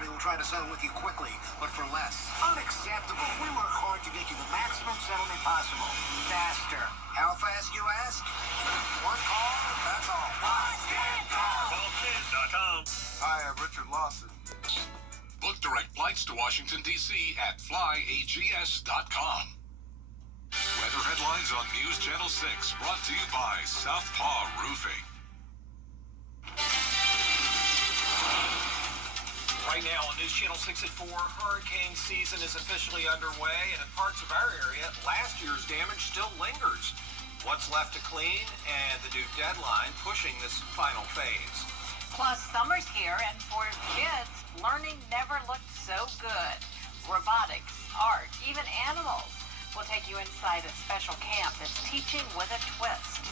company will try to settle with you quickly, but for less. Unacceptable. We work hard to get you the maximum settlement possible. Faster. How fast, you ask? One call, that's all. Callkid.com. Hi, I'm Richard Lawson. Book direct flights to Washington, D.C. at flyags.com. Weather headlines on News Channel 6, brought to you by Southpaw Roofing. Right now on News Channel 6 at 4, hurricane season is officially underway, and in parts of our area, last year's damage still lingers. What's left to clean and the new deadline pushing this final phase. Plus, summer's here, and for kids, learning never looked so good. Robotics, art, even animals. We'll take you inside a special camp that's teaching with a twist.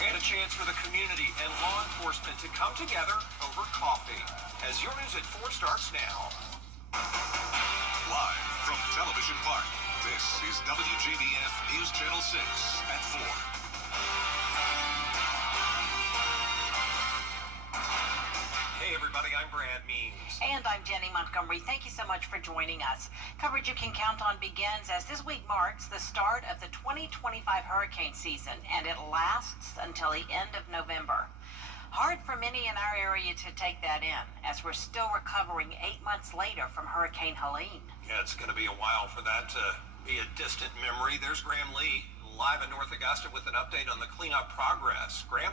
And a chance for the community and law enforcement to come together over coffee. As your news at 4 starts now. Live from Television Park, this is WJBF News Channel 6 at 4. Hey everybody, I'm Brad Means. And I'm Jenny Montgomery. Thank you so much for joining us. Coverage you can count on begins as this week marks the start of the 2025 hurricane season, and it lasts until the end of November. Hard for many in our area to take that in, as we're still recovering 8 months later from Hurricane Helene. Yeah, it's going to be a while for that to be a distant memory. There's Graham Lee, live in North Augusta with an update on the cleanup progress. Graham?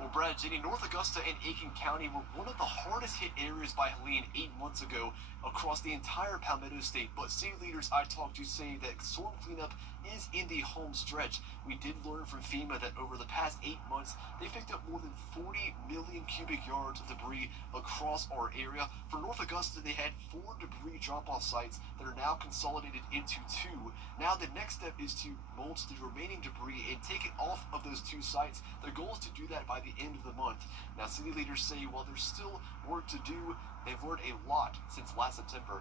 Well, Brad, Jenny, North Augusta and Aiken County were one of the hardest hit areas by Helene 8 months ago across the entire Palmetto State. But city leaders I talked to say that storm cleanup is in the home stretch. We did learn from FEMA that over the past 8 months, they picked up more than 40 million cubic yards of debris across our area. For North Augusta, they had 4 debris drop-off sites that are now consolidated into 2. Now the next step is to mulch the remaining debris and take it off of those 2 sites. Their goal is to do that by the end of the month. Now, city leaders say while there's still work to do, they've learned a lot since last September.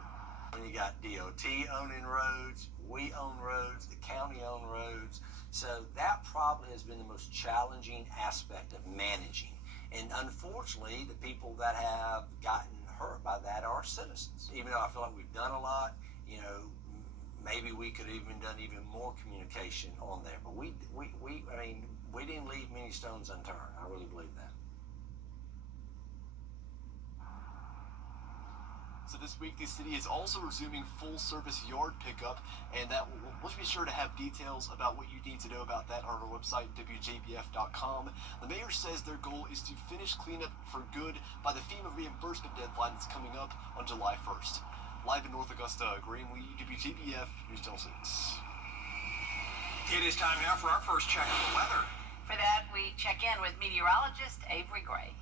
When you got DOT owning roads, we own roads, the county own roads. So that probably has been the most challenging aspect of managing. And unfortunately, the people that have gotten hurt by that are citizens. Even though I feel like we've done a lot, maybe we could have even done even more communication on there. But we didn't leave many stones unturned. I really believe that. So this week, the city is also resuming full-service yard pickup, and that we'll be sure to have details about what you need to know about that on our website, WJBF.com. The mayor says their goal is to finish cleanup for good by the FEMA reimbursement deadline that's coming up on July 1st. Live in North Augusta, Graham Lee, WJBF, News Channel 6. It is time now for our first check of the weather. For that, we check in with meteorologist Avery Gray.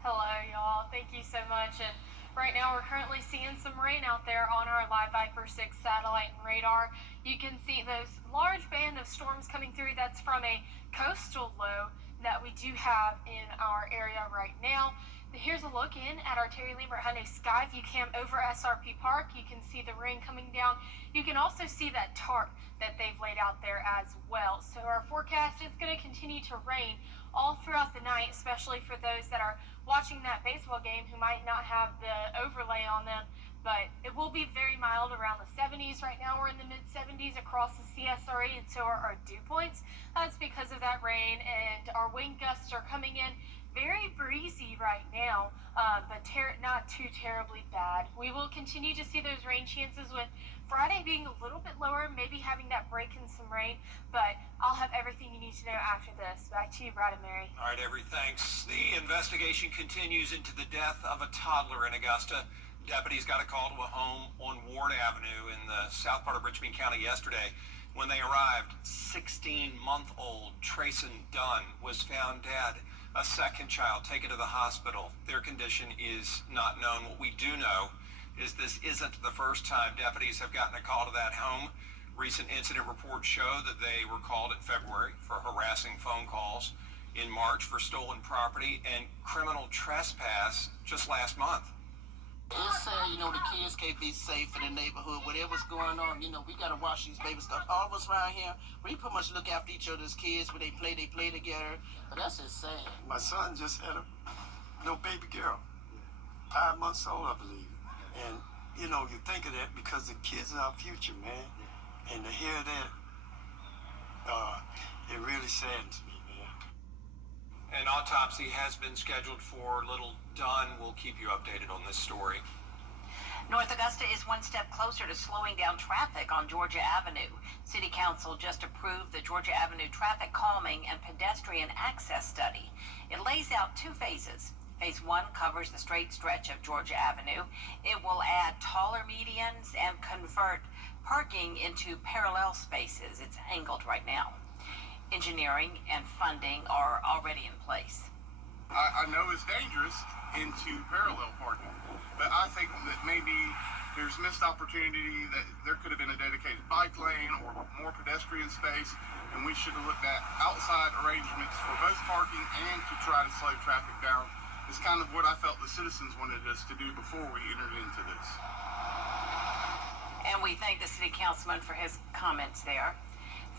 Hello, y'all. Thank you so much. And right now, we're currently seeing some rain out there on our Live Viper 6 satellite and radar. You can see those large band of storms coming through. That's from a coastal low that we do have in our area right now. Here's a look in at our Terry Lambert Hyundai Sky View Cam over SRP Park. You can see the rain coming down. You can also see that tarp that they've laid out there as well. So our forecast is going to continue to rain all throughout the night, especially for those that are watching that baseball game who might not have the overlay on them. But it will be very mild around the 70s. Right now we're in the mid-70s across the CSRE, and so are our dew points. That's because of that rain, and our wind gusts are coming in very breezy right now, but not too terribly bad. We will continue to see those rain chances, with Friday being a little bit lower, maybe having that break in some rain, but I'll have everything you need to know after this. Back to you, Brad and Mary. All right, Avery, thanks. The investigation continues into the death of a toddler in Augusta. Deputies got a call to a home on Ward Avenue in the south part of Richmond County yesterday. When they arrived, 16-month-old Trayson Dunn was found dead. A second child taken to the hospital. Their condition is not known. What we do know is this isn't the first time deputies have gotten a call to that home. Recent incident reports show that they were called in February for harassing phone calls, in March for stolen property, and criminal trespass just last month. It's sad, the kids can't be safe in the neighborhood. Whatever's going on, we got to watch these babies. All of us around here, we pretty much look after each other's kids. When they play together. But that's just sad. My son just had no baby girl. 5 months old, I believe. And, you know, you think of that because the kids are our future, man. And to hear that, it really saddens me, man. An autopsy has been scheduled for Little Dunn. We'll keep you updated on this story. North Augusta is one step closer to slowing down traffic on Georgia Avenue. City Council just approved the Georgia Avenue traffic calming and pedestrian access study. It lays out 2 phases. Phase 1 covers the straight stretch of Georgia Avenue. It will add taller medians and convert parking into parallel spaces. It's angled right now. Engineering and funding are already in place. I know it's dangerous into parallel parking, but I think that maybe there's missed opportunity, that there could have been a dedicated bike lane or more pedestrian space, and we should have looked at outside arrangements for both parking and to try to slow traffic down. It's kind of what I felt the citizens wanted us to do before we entered into this. And we thank the city councilman for his comments there.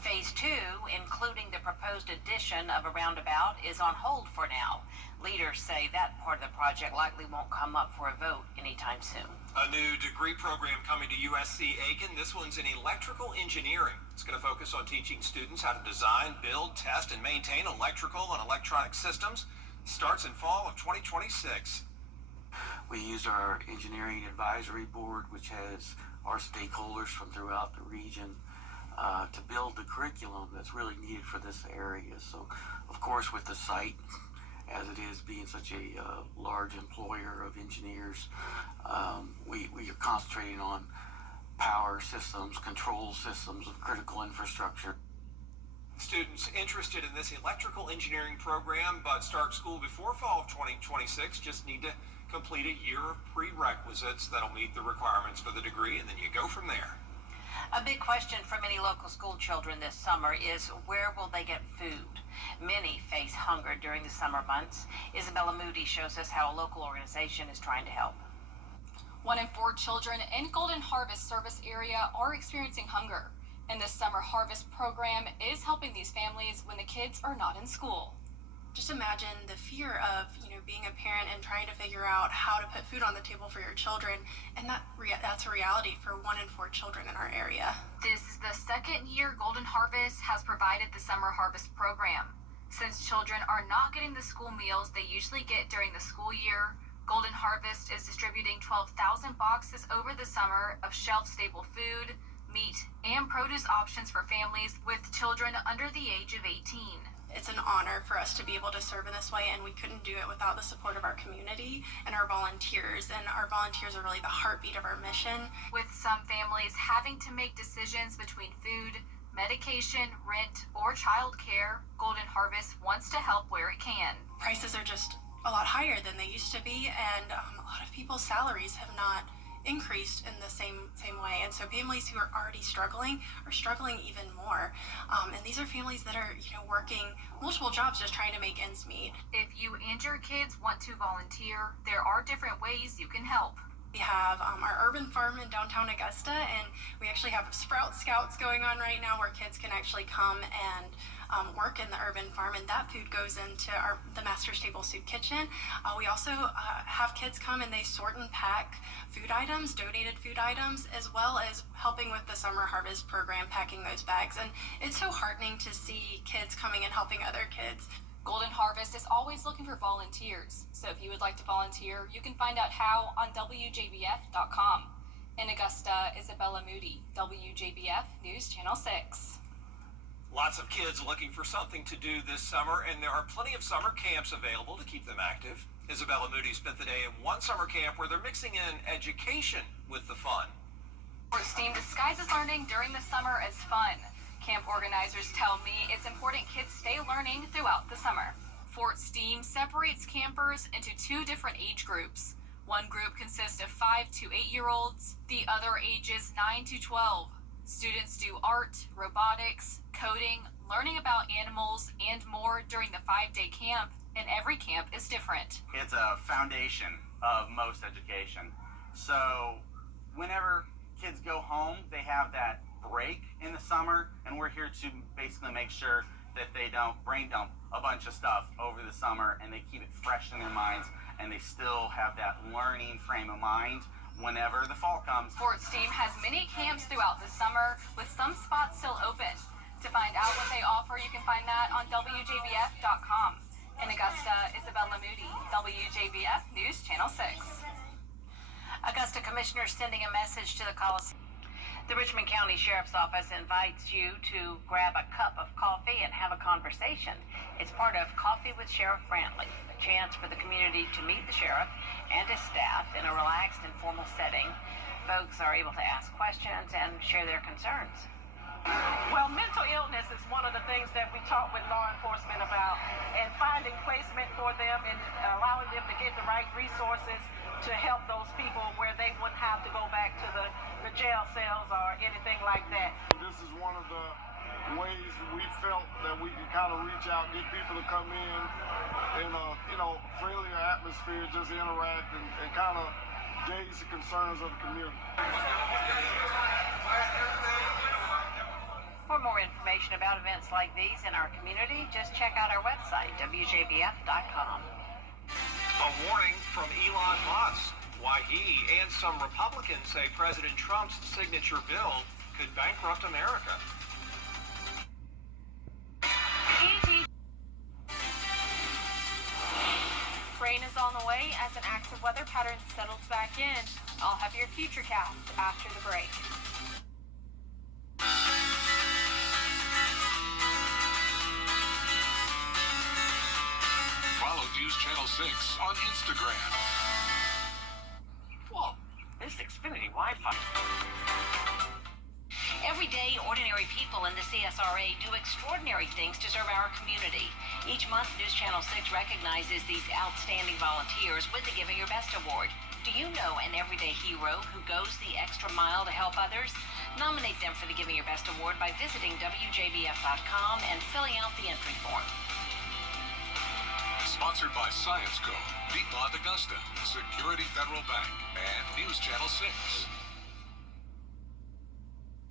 Phase 2, including the proposed addition of a roundabout, is on hold for now. Leaders say that part of the project likely won't come up for a vote anytime soon. A new degree program coming to USC Aiken. This one's in electrical engineering. It's going to focus on teaching students how to design, build, test, and maintain electrical and electronic systems. Starts in fall of 2026. We use our engineering advisory board, which has our stakeholders from throughout the region, to build the curriculum that's really needed for this area. So, of course, with the site, as it is being such a large employer of engineers, we are concentrating on power systems, control systems of critical infrastructure. Students interested in this electrical engineering program but start school before fall of 2026 just need to complete a year of prerequisites that'll meet the requirements for the degree, and then you go from there. A big question for many local school children this summer is, where will they get food? Many face hunger during the summer months. Isabella Moody shows us how a local organization is trying to help. 1 in 4 children in Golden Harvest service area are experiencing hunger, and this summer harvest program is helping these families when the kids are not in school. Just imagine the fear of, being a parent and trying to figure out how to put food on the table for your children, and that's a reality for 1 in 4 children in our area. This is the second year Golden Harvest has provided the summer harvest program. Since children are not getting the school meals they usually get during the school year, Golden Harvest is distributing 12,000 boxes over the summer of shelf-stable food, meat, and produce options for families with children under the age of 18. It's an honor for us to be able to serve in this way, and we couldn't do it without the support of our community and our volunteers. And our volunteers are really the heartbeat of our mission. With some families having to make decisions between food, medication, rent, or childcare, Golden Harvest wants to help where it can. Prices are just a lot higher than they used to be, and a lot of people's salaries have not increased in the same way, and so families who are already struggling are struggling even more, and these are families that are working multiple jobs just trying to make ends meet. If you and your kids want to volunteer, there are different ways you can help. We have our urban farm in downtown Augusta, and we actually have Sprout Scouts going on right now where kids can actually come and work in the urban farm, and that food goes into the Master's Table Soup Kitchen. We also have kids come and they sort and pack food items, donated food items, as well as helping with the summer harvest program, packing those bags. And it's so heartening to see kids coming and helping other kids. Golden Harvest is always looking for volunteers, so if you would like to volunteer, you can find out how on WJBF.com. In Augusta, Isabella Moody, WJBF News Channel 6. Lots of kids looking for something to do this summer, and there are plenty of summer camps available to keep them active. Isabella Moody spent the day at one summer camp where they're mixing in education with the fun. STEAM disguises learning during the summer as fun. Camp organizers tell me it's important kids stay learning throughout the summer. Fort STEAM separates campers into 2 different age groups. One group consists of 5 to 8-year-olds, the other ages 9 to 12. Students do art, robotics, coding, learning about animals, and more during the 5-day camp, and every camp is different. It's a foundation of most education. So whenever kids go home, they have that break in the summer, and we're here to basically make sure that they don't brain dump a bunch of stuff over the summer and they keep it fresh in their minds and they still have that learning frame of mind whenever the fall comes. Sports team has mini camps throughout the summer, with some spots still open. To find out what they offer, you can find that on WJBF.com. In Augusta, Isabella Moody, WJBF News Channel 6. Augusta commissioners sending a message to the Coliseum. The Richmond County Sheriff's Office invites you to grab a cup of coffee and have a conversation. It's part of Coffee with Sheriff Brantley, a chance for the community to meet the sheriff and his staff in a relaxed and formal setting. Folks are able to ask questions and share their concerns. Well, mental illness is one of the things that we talk with law enforcement about, and finding placement for them and allowing them to get the right resources to help those people where they wouldn't have to go back to the jail cells or anything like that. This is one of the ways we felt that we can kind of reach out, get people to come in a friendlier atmosphere, just interact and kind of gauge the concerns of the community. For more information about events like these in our community, just check out our website, WJBF.com. A warning from Elon Musk, why he and some Republicans say President Trump's signature bill could bankrupt America. Rain is on the way as an active weather pattern settles back in. I'll have your future cast after the break. Follow News Channel 6 on Instagram. Whoa, this Xfinity Wi-Fi. Every day, ordinary people in the CSRA do extraordinary things to serve our community. Each month, News Channel 6 recognizes these outstanding volunteers with the Giving Your Best Award. Do you know an everyday hero who goes the extra mile to help others? Nominate them for the Giving Your Best Award by visiting WJBF.com and filling out the entry form. Sponsored by Science Co., Piedmont Augusta, Security Federal Bank, and News Channel 6.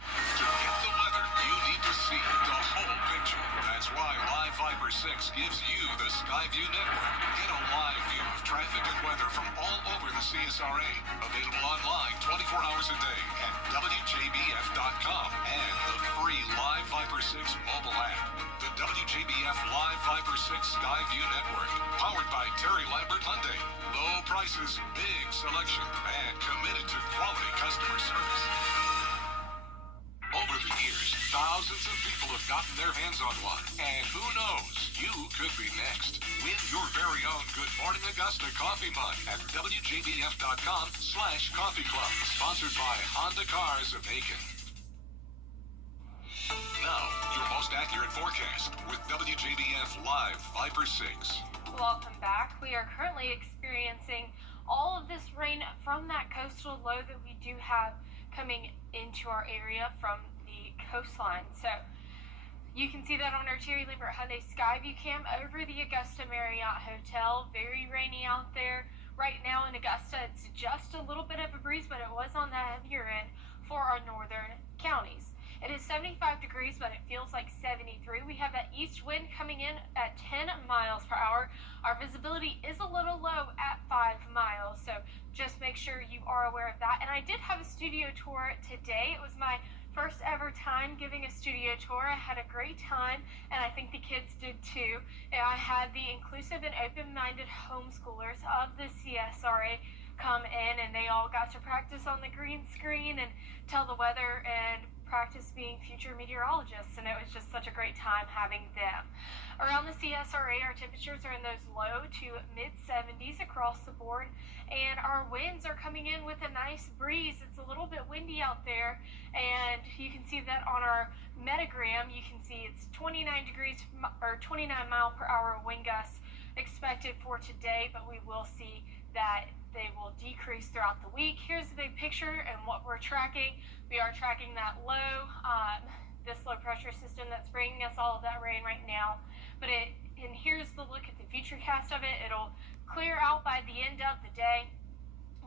To get the weather, you need to see the whole picture. That's why Live Viper 6 gives you the Skyview Network. Get a live view of traffic and weather from all over the CSRA. Available online 24 hours a day at WJBF.com and the free Live Viper 6 mobile app. The WJBF Live Viper 6 Skyview Network. Powered by Terry Lambert Hyundai. Low prices, big selection, and committed to quality customer service. Over the years, thousands of people have gotten their hands on one. And who knows, you could be next. Win your very own Good Morning Augusta coffee mug at WJBF.com/coffee club. Sponsored by Honda Cars of Aiken. Now, your most accurate forecast with WJBF Live Viper 6. Welcome back. We are currently experiencing all of this rain from that coastal low that we do have coming into our area from the coastline. So you can see that on our Terry Lambert Hyundai Skyview cam over the Augusta Marriott Hotel. Very rainy out there. Right now in Augusta, it's just a little bit of a breeze, but it was on the heavier end for our northern counties. It is 75 degrees, but it feels like 73. We have that east wind coming in at 10 miles per hour. Our visibility is a little low at 5 miles, so just make sure you are aware of that. And I did have a studio tour today. It was my first ever time giving a studio tour. I had a great time, and I think the kids did too. And I had the inclusive and open-minded homeschoolers of the CSRA come in, and they all got to practice on the green screen and tell the weather and practice being future meteorologists, and it was just such a great time having them. Around the CSRA, our temperatures are in those low to mid-70s across the board, and our winds are coming in with a nice breeze. It's a little bit windy out there, and you can see that on our metagram. You can see it's 29 degrees or 29 mile per hour wind gusts expected for today, but we will see that they will decrease throughout the week. Here's the big picture and what we're tracking. We are tracking that low, this low pressure system that's bringing us all of that rain right now. And here's the look at the future cast of it. It'll clear out by the end of the day.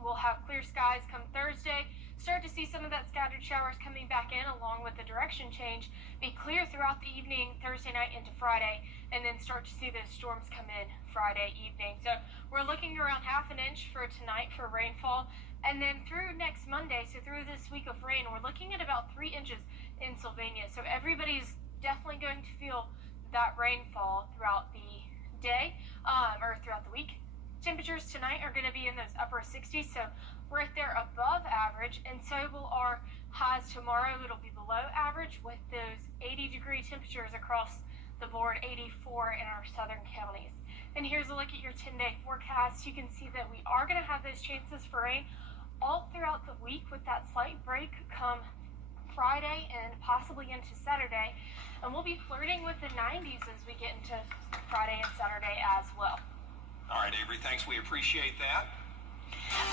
We'll have clear skies come Thursday. start to see some of that scattered showers coming back in along with the direction change, be clear throughout the evening, Thursday night into Friday, and then start to see those storms come in Friday evening. So we're looking around ½ an inch for tonight for rainfall, and then through next Monday, so through this week of rain, we're looking at about 3 inches in Sylvania. So everybody's definitely going to feel that rainfall throughout the day, or throughout the week. Temperatures tonight are going to be in those upper 60s, so right there above average, and so will our highs tomorrow. It'll be below average with those 80-degree temperatures across the board, 84 in our southern counties. And here's a look at your 10-day forecast. You can see that we are going to have those chances for rain all throughout the week, with that slight break come Friday and possibly into Saturday. And we'll be flirting with the 90s as we get into Friday and Saturday as well. All right, Avery, thanks. We appreciate that.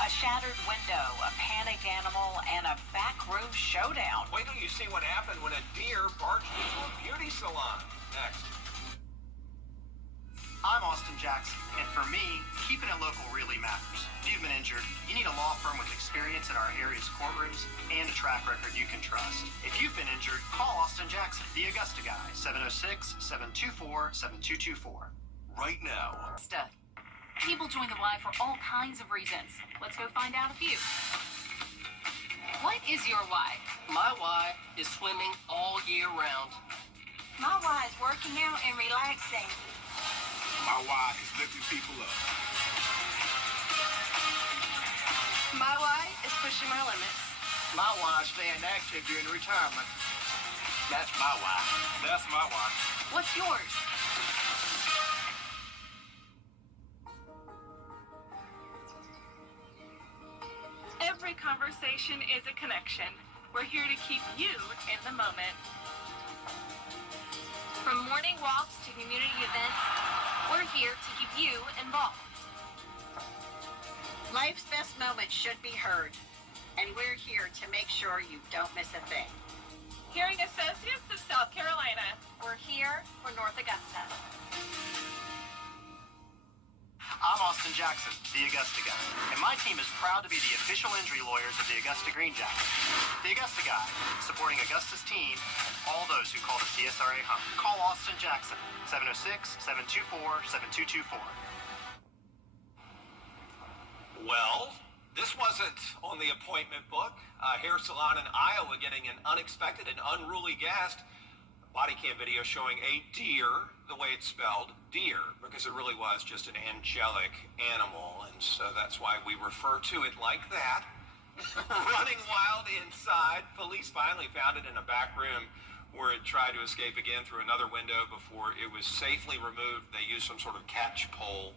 A shattered window, a panicked animal, and a backroom showdown. Wait till you see what happened when a deer barged into a beauty salon. Next. I'm Austin Jackson, and for me, keeping it local really matters. If you've been injured, you need a law firm with experience in our area's courtrooms and a track record you can trust. If you've been injured, call Austin Jackson, the Augusta guy, 706-724-7224. Right now. People join the Y for all kinds of reasons. Let's go find out a few. What is your why? My why is swimming all year round. My why is working out and relaxing. My why is lifting people up. My why is pushing my limits. My why is staying active during retirement. That's my why. That's my why. What's yours? Every conversation is a connection. We're here to keep you in the moment. From morning walks to community events, we're here to keep you involved. Life's best moments should be heard, and we're here to make sure you don't miss a thing. Hearing Associates of South Carolina. We're here for North Augusta. I'm Austin Jackson, the Augusta guy, and my team is proud to be the official injury lawyers of the Augusta Green Jackets. The Augusta guy, supporting Augusta's team and all those who call the CSRA home. Call Austin Jackson, 706-724-7224. Well, this wasn't on the appointment book. A hair salon in Iowa getting an unexpected and unruly guest. Body cam video showing a deer, the way it's spelled, deer, because it really was just an angelic animal, and so that's why we refer to it like that. Running wild inside. Police finally found it in a back room where it tried to escape again through another window before it was safely removed. They used some sort of catch pole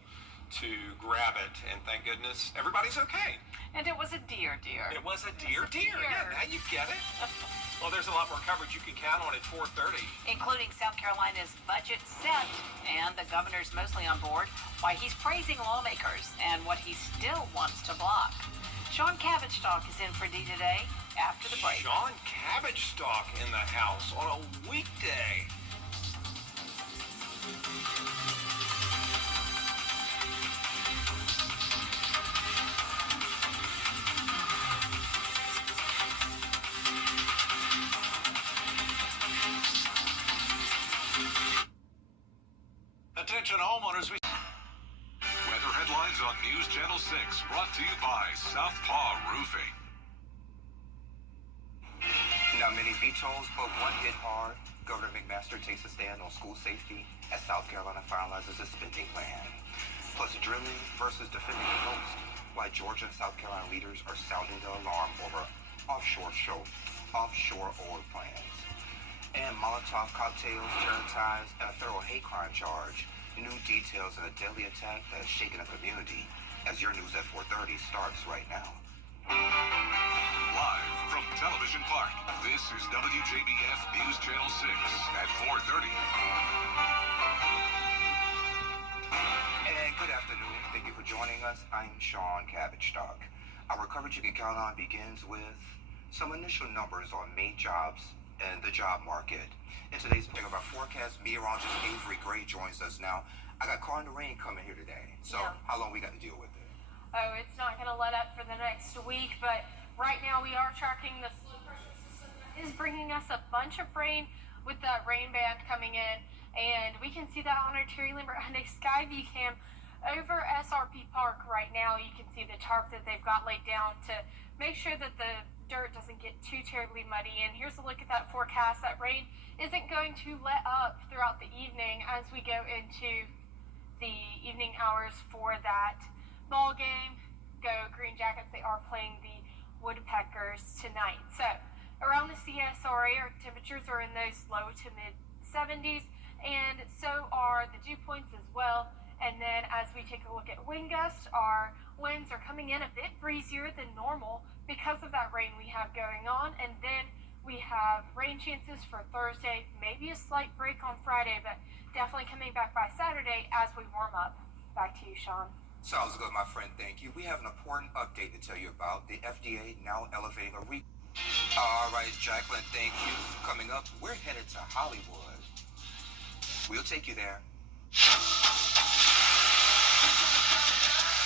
to grab it, and thank goodness everybody's okay. And it was a deer. It was a deer. Yeah, now you get it. Well, there's a lot more coverage you can count on at 4:30. Including South Carolina's budget set, and the governor's mostly on board, why he's praising lawmakers and what he still wants to block. Sean Cabbage-Stalk is in for D today after the break. Sean Cabbage-Stalk in the house on a weekday. Attention homeowners, weather headlines on News Channel 6, brought to you by Southpaw Roofing. Not many vetoes, but one hit hard. Governor McMaster takes a stand on school safety as South Carolina finalizes a spending plan. Plus drilling versus defending the coast, why Georgia and South Carolina leaders are sounding the alarm over offshore oil plans. And Molotov cocktails, terror ties, and a thorough hate crime charge. New details of a deadly attack that has shaken a community as your news at 4:30 starts right now. Live from Television Park, this is WJBF News Channel 6 at 4:30. And good afternoon. Thank you for joining us. I'm Sean Cabbage-Stalk. Our coverage you can count on begins with some initial numbers on May jobs and the job market. In today's pick of our forecast, meteorologist Avery Gray joins us now. I got car in the rain coming here today. So how long we got to deal with it? Oh, it's not going to let up for the next week, but right now we are tracking the low pressure system that is bringing us a bunch of rain with that rain band coming in, and we can see that on our Terry Lambert Hyundai Skyview cam over SRP Park right now. You can see the tarp that they've got laid down to make sure that the dirt doesn't get too terribly muddy. And here's a look at that forecast. That rain isn't going to let up throughout the evening as we go into the evening hours for that ball game. Go Green Jackets. They are playing the Woodpeckers tonight. So around the CSRA, our temperatures are in those low to mid 70s, and so are the dew points as well. And then as we take a look at wind gusts, our winds are coming in a bit breezier than normal because of that rain we have going on. And then we have rain chances for Thursday, maybe a slight break on Friday, but definitely coming back by Saturday as we warm up. Back to you, Sean. Sounds good, my friend. Thank you. We have an important update to tell you about. The FDA now elevating a All right, Jacqueline, thank you. Coming up, we're headed to Hollywood. We'll take you there.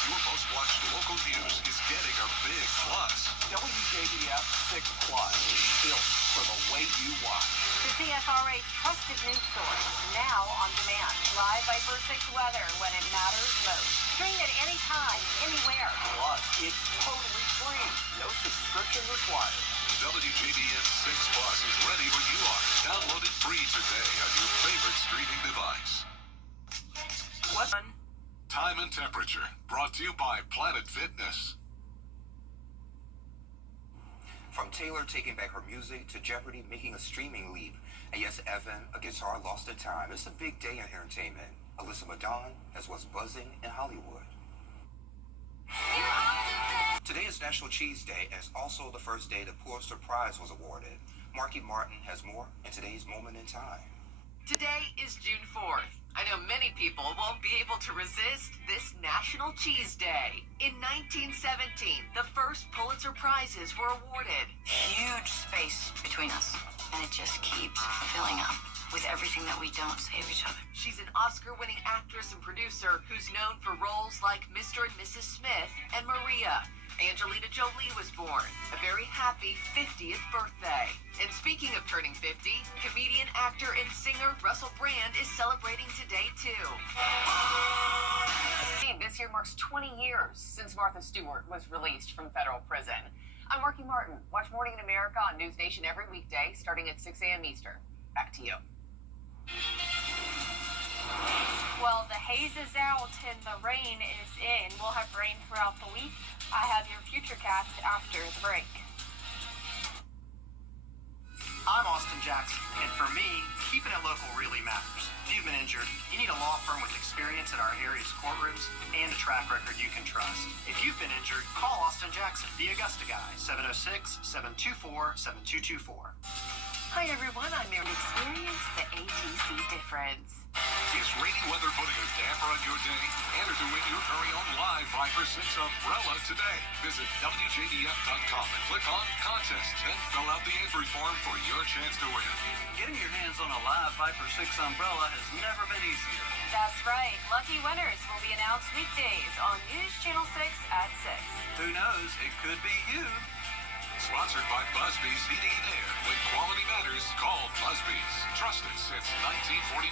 Your most watched local news is getting a big plus. WJBF 6 Plus, built for the way you watch. The CSRA's trusted news source, now on demand. Live Viper 6 weather when it matters most. Stream at any time, anywhere. Plus, it's totally free. No subscription required. WJBF 6 Plus is ready when you are. Download it free today on your favorite streaming device. What? Time and temperature, brought to you by Planet Fitness. From Taylor taking back her music to Jeopardy making a streaming leap. And yes, Evan, a guitar lost in time. It's a big day in entertainment. Alyssa Madon has what's buzzing in Hollywood. Today is National Cheese Day, and it's also the first day the Pulitzer Prize was awarded. Marky Martin has more in today's Moment in Time. Today is June 4th. I know many people won't be able to resist this National Cheese Day. In 1917, the first Pulitzer Prizes were awarded. Huge space between us, and it just keeps filling up with everything that we don't say of each other. She's an Oscar-winning actress and producer who's known for roles like Mr. and Mrs. Smith and Maria. Angelina Jolie was born. A very happy 50th birthday. And speaking of turning 50, comedian, actor, and singer Russell Brand is celebrating today, too. This year marks 20 years since Martha Stewart was released from federal prison. I'm Marky Martin. Watch Morning in America on News Nation every weekday, starting at 6 a.m. Eastern. Back to you. Well, the haze is out and the rain is in. We'll have rain throughout the week. I have your futurecast after the break. I'm Austin Jackson, and for me, keeping it local really matters. If you've been injured, you need a law firm with experience in our area's courtrooms and a track record you can trust. If you've been injured, call Austin Jackson, the Augusta Guy, 706-724-7224. Hi, everyone. I'm Mary. Experience the ATC difference. Is rainy weather putting a damper on your day? Enter to win your very own live Viper 6 umbrella today. Visit WJBF.com and click on Contest and fill out the entry form for your chance to win. Getting your hands on a live Viper 6 umbrella has never been easier. That's right. Lucky winners will be announced weekdays on News Channel 6 at 6. Who knows? It could be you. Sponsored by Busby's Heating and Air. When quality matters, call Busby's. Trusted since 1945.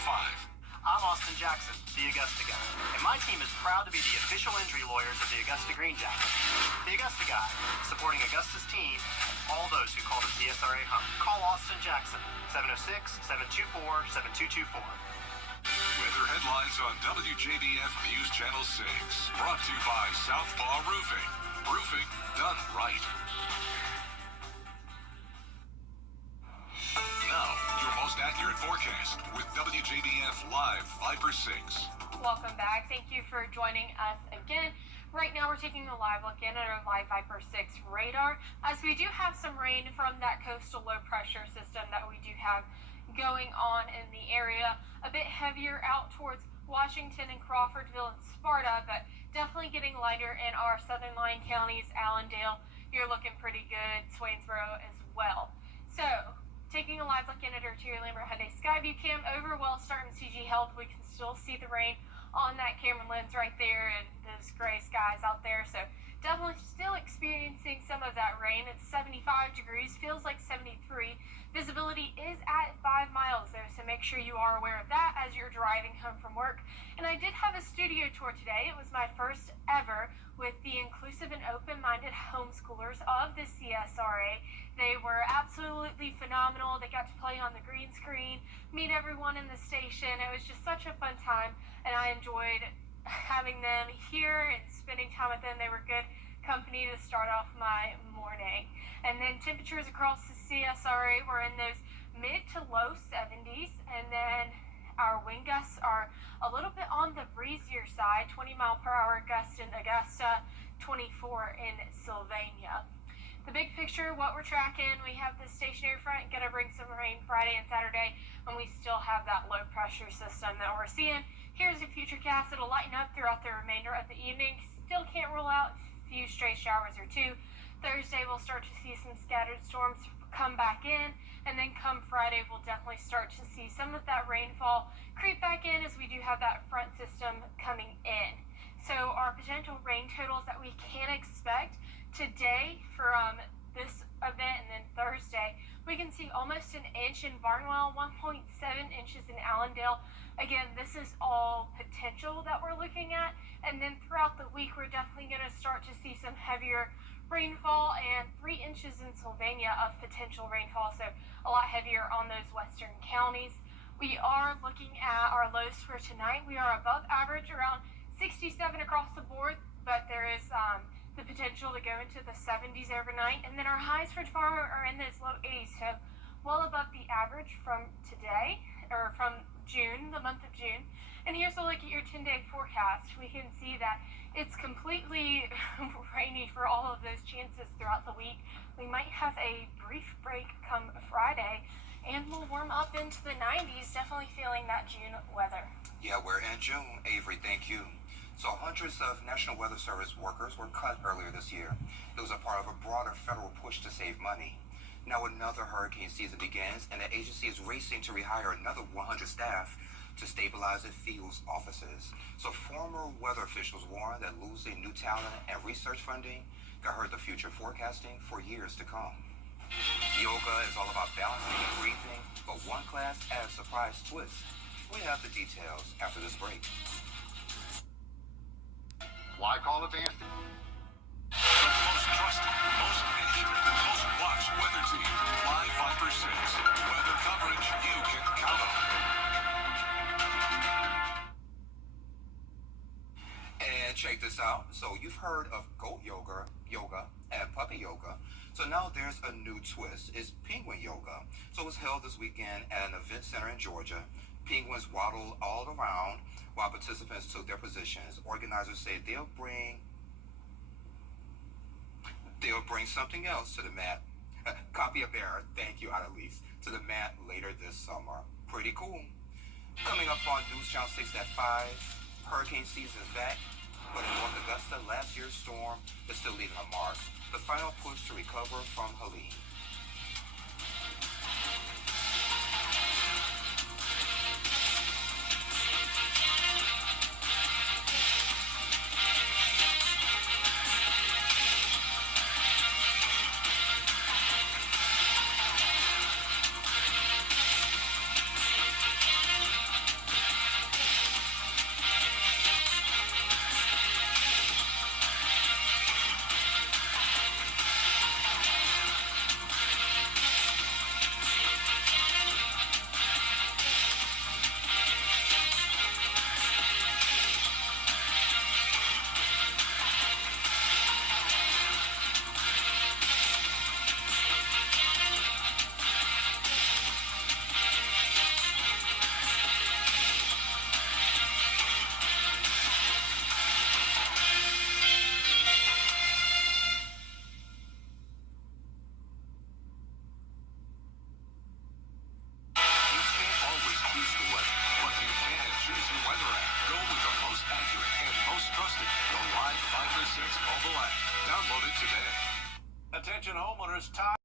I'm Austin Jackson, the Augusta Guy, and my team is proud to be the official injury lawyers of the Augusta Green Jackets. The Augusta Guy, supporting Augusta's team and all those who call the CSRA home. Call Austin Jackson, 706-724-7224. Weather headlines on WJBF News Channel 6. Brought to you by Southpaw Roofing. Roofing done right. Now, your most accurate forecast with WJBF Live Viper 6. Welcome back. Thank you for joining us again. Right now we're taking a live look in at our live Viper 6 radar, as we do have some rain from that coastal low pressure system that we do have going on in the area. A bit heavier out towards Washington and Crawfordville and Sparta, but definitely getting lighter in our southern line counties. Allendale, you're looking pretty good. Swainsboro as well. So, taking a live look in at our Terry Lambert Hyundai Skyview cam over Wellstar and CG Health, we can still see the rain on that camera lens right there and those gray skies out there. So definitely still experiencing some of that rain. It's 75 degrees, feels like 73. Visibility is at 5 miles though, so make sure you are aware of that as you're driving home from work. And I did have a studio tour today. It was my first ever with the inclusive and open-minded homeschoolers of the CSRA. They were absolutely phenomenal. They got to play on the green screen, meet everyone in the station. It was just such a fun time, and I enjoyed having them here and spending time with them. They were good company to start off my morning. And then temperatures across the CSRA were in those mid to low 70s, and then our wind gusts are a little bit on the breezier side, 20-mile-per-hour gusts in Augusta, 24 in Sylvania. The big picture, what we're tracking, we have the stationary front going to bring some rain Friday and Saturday, and we still have that low pressure system that we're seeing. Here's a future cast. It'll lighten up throughout the remainder of the evening. Still can't rule out a few stray showers or two. Thursday, we'll start to see some scattered storms come back in, and then come Friday, we'll definitely start to see some of that rainfall creep back in as we do have that front system coming in. So our potential rain totals that we can expect today from this event, and then Thursday, we can see almost an inch in Barnwell, 1.7 inches in Allendale. Again, this is all potential that we're looking at, and then throughout the week, we're definitely going to start to see some heavier rainfall and 3 inches in Sylvania of potential rainfall, so a lot heavier on those western counties. We are looking at our lows for tonight. We are above average, around 67 across the board, but there is the potential to go into the 70s overnight. And then our highs for tomorrow are in those low 80s, so well above the average from today, or from June, the month of June. And here's a look at your 10-day forecast. We can see that it's completely rainy for all of those chances throughout the week. We might have a brief break come Friday, and we'll warm up into the 90s, definitely feeling that June weather. Yeah, we're in June, Avery, thank you. So hundreds of National Weather Service workers were cut earlier this year. It was a part of a broader federal push to save money. Now another hurricane season begins, and the agency is racing to rehire another 100 staff to stabilize the field's offices. So former weather officials warn that losing new talent and research funding could hurt the future forecasting for years to come. Yoga is all about balancing and breathing, but one class adds a surprise twist. We have the details after this break. Why call it the most trusted, most accurate, most watched weather team, Live Viper 6. Weather coverage you can count on. And check this out. So you've heard of goat yoga, and puppy yoga. So now there's a new twist. It's penguin yoga. So it was held this weekend at an event center in Georgia. Penguins waddled all around while participants took their positions. Organizers say they'll bring something else to the mat. Copy a bear, thank you, Annalise, to the mat later this summer. Pretty cool. Coming up on News Channel 6 at 5, hurricane season is back, but in North Augusta, last year's storm is still leaving a mark. The final push to recover from Helene. Download it today. Attention homeowners, time